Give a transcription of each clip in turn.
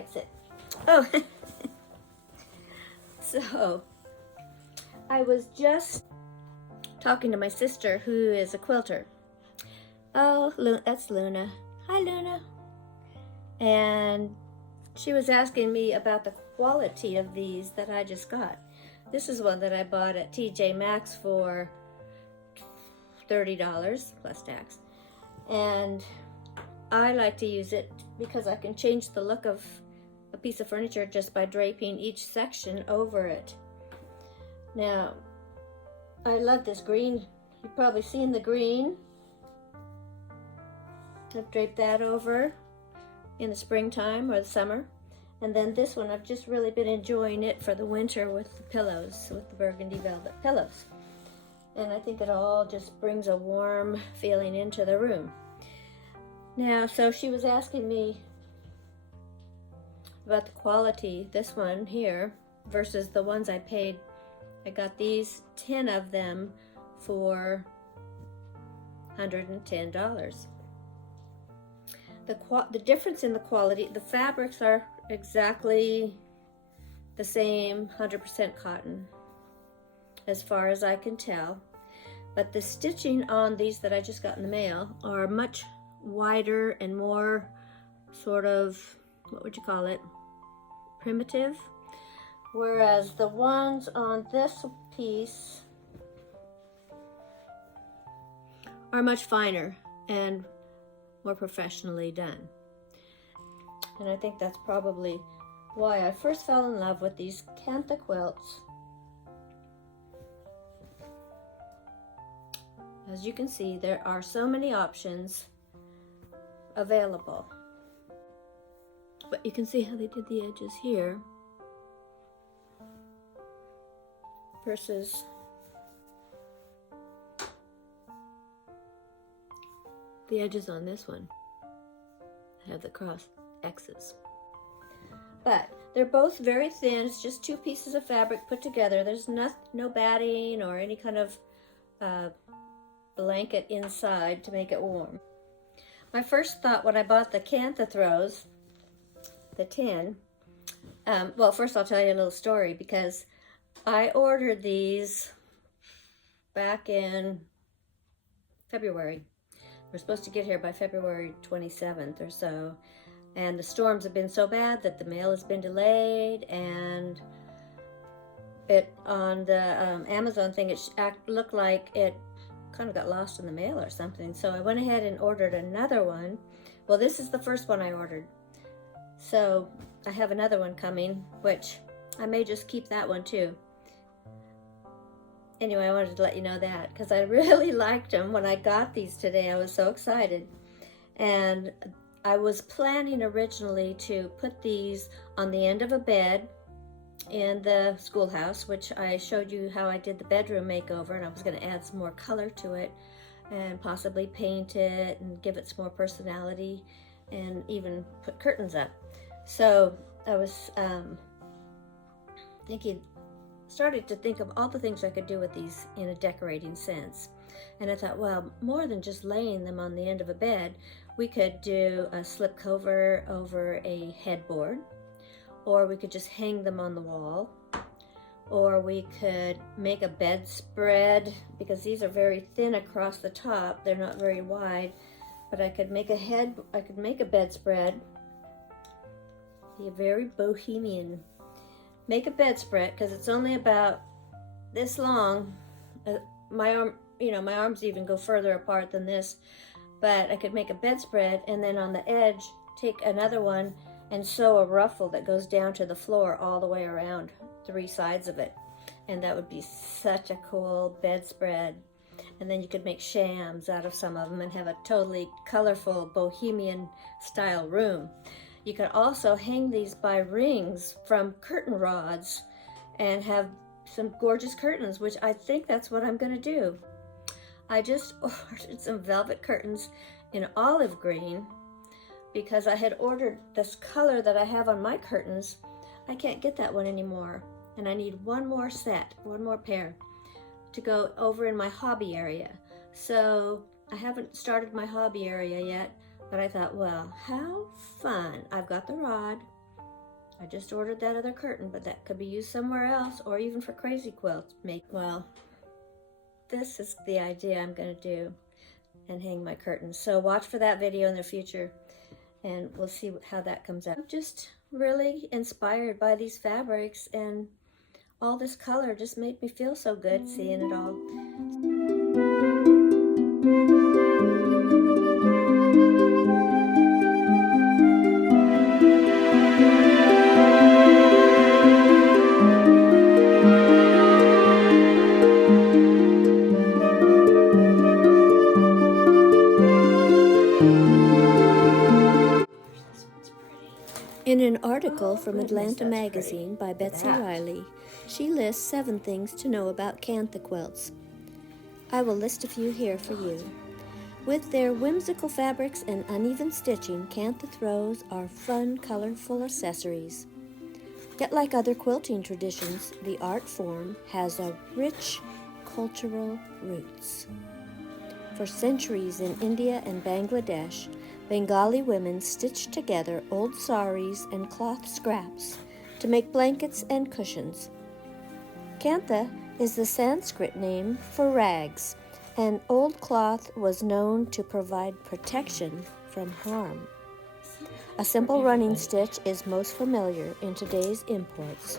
likes it. Oh, so I was just talking to my sister who is a quilter. Oh, that's Luna. Hi, Luna. And she was asking me about the quality of these that I just got. This is one that I bought at TJ Maxx for $30 plus tax. And I like to use it because I can change the look of a piece of furniture just by draping each section over it. Now, I love this green. You've probably seen the green. I've draped that over in the springtime or the summer. And then this one, I've just really been enjoying it for the winter with the pillows, with the burgundy velvet pillows. And I think it all just brings a warm feeling into the room. Now, so she was asking me about the quality, this one here, versus the ones I paid. I got these 10 of them for $110. The difference in the quality, the fabrics are exactly the same, 100% cotton, as far as I can tell. But the stitching on these that I just got in the mail are much wider and more sort of, what would you call it, primitive. Whereas the ones on this piece are much finer and more professionally done. And I think that's probably why I first fell in love with these Kantha quilts. As you can see, there are so many options available. But you can see how they did the edges here versus the edges on this one have the cross X's. But they're both very thin. It's just two pieces of fabric put together. There's no batting or any kind of blanket inside to make it warm. My first thought when I bought the Kantha throws, the 10, well, first I'll tell you a little story, because I ordered these back in February. We're supposed to get here by February 27th or so, and the storms have been so bad that the mail has been delayed, and it on the Amazon thing, it looked like it kind of got lost in the mail or something. So I went ahead and ordered another one. Well, this is the first one I ordered, so I have another one coming, which I may just keep that one too. Anyway, I wanted to let you know that because I really liked them. When I got these today, I was so excited. And I was planning originally to put these on the end of a bed in the schoolhouse, which I showed you how I did the bedroom makeover, and I was going to add some more color to it and possibly paint it and give it some more personality and even put curtains up. So I was started to think of all the things I could do with these in a decorating sense. And I thought, well, more than just laying them on the end of a bed, we could do a slip cover over a headboard, or we could just hang them on the wall, or we could make a bedspread, because these are very thin across the top. They're not very wide, but I could make a bedspread, be very bohemian. Make a bedspread, because it's only about this long. My arm, my arms even go further apart than this, but I could make a bedspread, and then on the edge, take another one and sew a ruffle that goes down to the floor all the way around 3 sides of it. And that would be such a cool bedspread. And then you could make shams out of some of them and have a totally colorful bohemian style room. You can also hang these by rings from curtain rods and have some gorgeous curtains, which I think that's what I'm going to do. I just ordered some velvet curtains in olive green because I had ordered this color that I have on my curtains. I can't get that one anymore, and I need one more pair to go over in my hobby area. So I haven't started my hobby area yet, but I thought, well, how fun. I've got the rod, I just ordered that other curtain, but that could be used somewhere else, or even for crazy quilts. Well, this is the idea I'm going to do and hang my curtains. So watch for that video in the future, and we'll see how that comes out. I'm just really inspired by these fabrics, and all this color just made me feel so good seeing it all. In an article from Atlanta Magazine by Betsy Riley, she lists 7 things to know about Kantha Quilts. I will list a few here for you. With their whimsical fabrics and uneven stitching, Kantha throws are fun, colorful accessories. Yet like other quilting traditions, the art form has a rich cultural roots. For centuries in India and Bangladesh, Bengali women stitched together old saris and cloth scraps to make blankets and cushions. Kantha is the Sanskrit name for rags, and old cloth was known to provide protection from harm. A simple running stitch is most familiar in today's imports.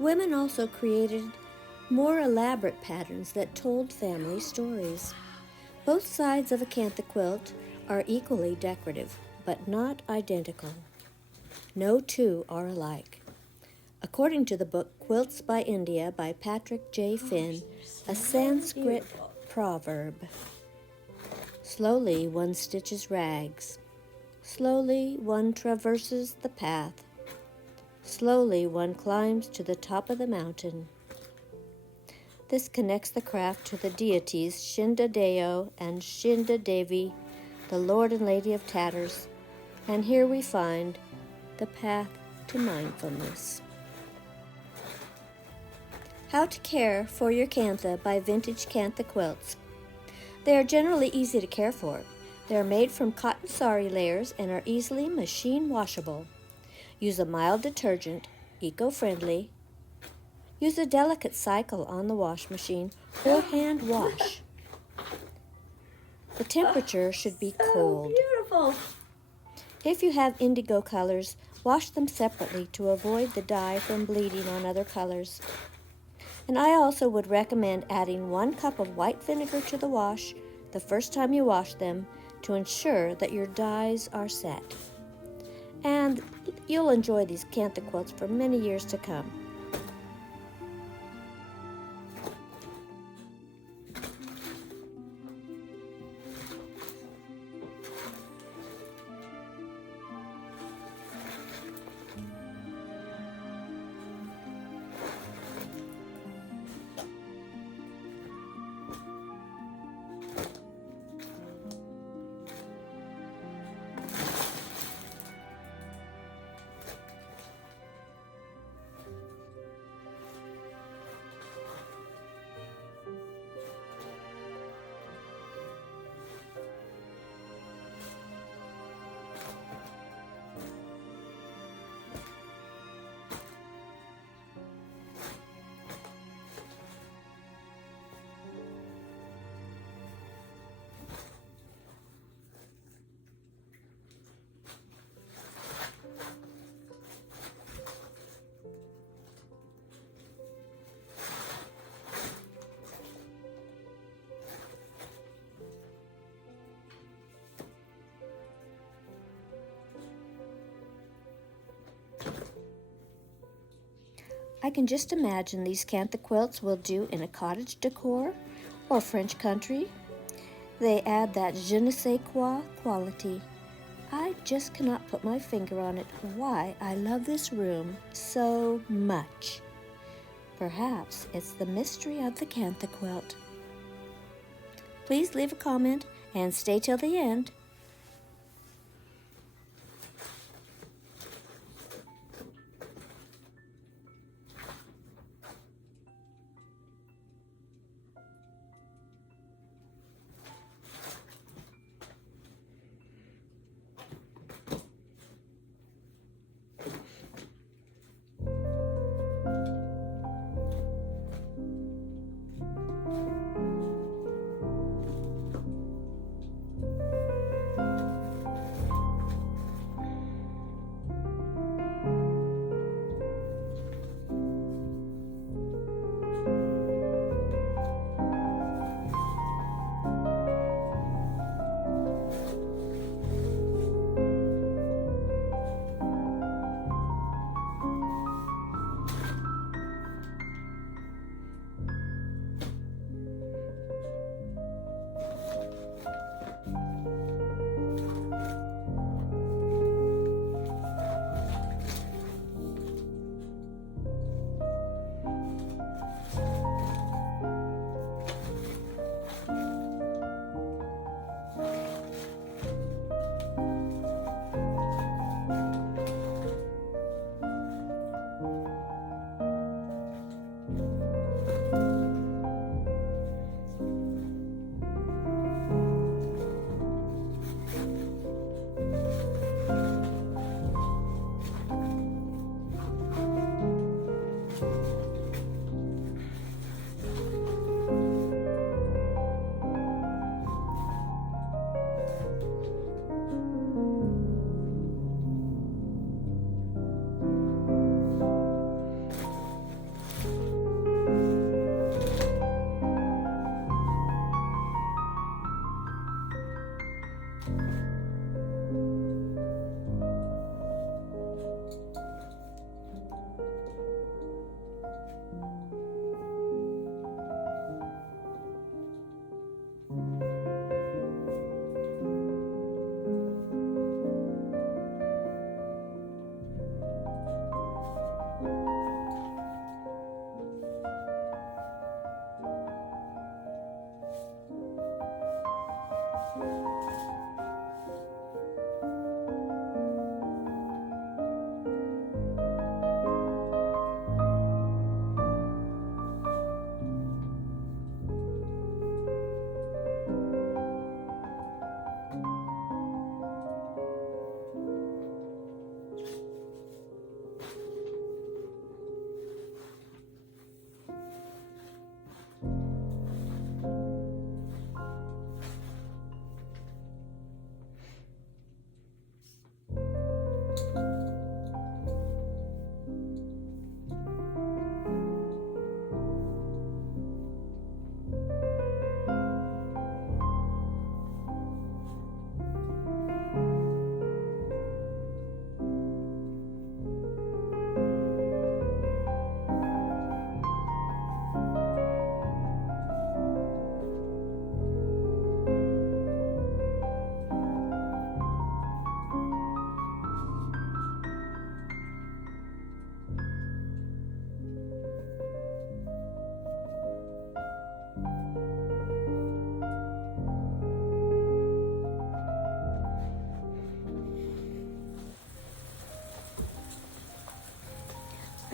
Women also created more elaborate patterns that told family stories. Both sides of a Kantha quilt are equally decorative, but not identical. No two are alike. According to the book Quilts by India by Patrick J. Finn, a Sanskrit proverb, slowly one stitches rags, slowly one traverses the path, slowly one climbs to the top of the mountain. This connects the craft to the deities Shinda Deo and Shinda Devi, the Lord and Lady of Tatters, and here we find the path to mindfulness. How to care for your Kantha by Vintage Kantha Quilts. They are generally easy to care for. They are made from cotton sari layers and are easily machine washable. Use a mild detergent, eco-friendly. Use a delicate cycle on the wash machine or hand wash. The temperature should be cold. Beautiful. If you have indigo colors, wash them separately to avoid the dye from bleeding on other colors. And I also would recommend adding 1 cup of white vinegar to the wash the first time you wash them to ensure that your dyes are set. And you'll enjoy these Kantha quilts for many years to come. I can just imagine these Kantha quilts will do in a cottage decor or French country. They add that je ne sais quoi quality. I just cannot put my finger on it why I love this room so much. Perhaps it's the mystery of the Kantha quilt. Please leave a comment and stay till the end.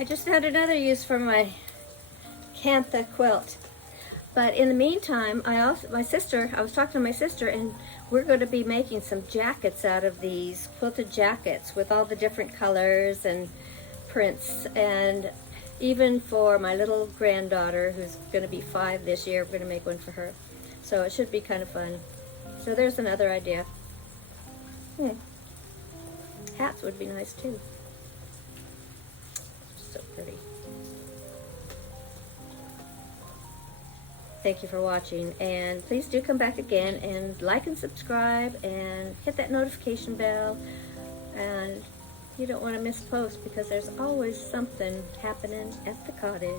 I just had another use for my Kantha quilt. But in the meantime, I was talking to my sister, and we're going to be making some jackets out of these quilted jackets with all the different colors and prints. And even for my little granddaughter, who's going to be 5 this year, we're going to make one for her. So it should be kind of fun. So there's another idea. Hats would be nice too. So pretty. Thank you for watching, and please do come back again and like and subscribe and hit that notification bell, and you don't want to miss posts because there's always something happening at the cottage.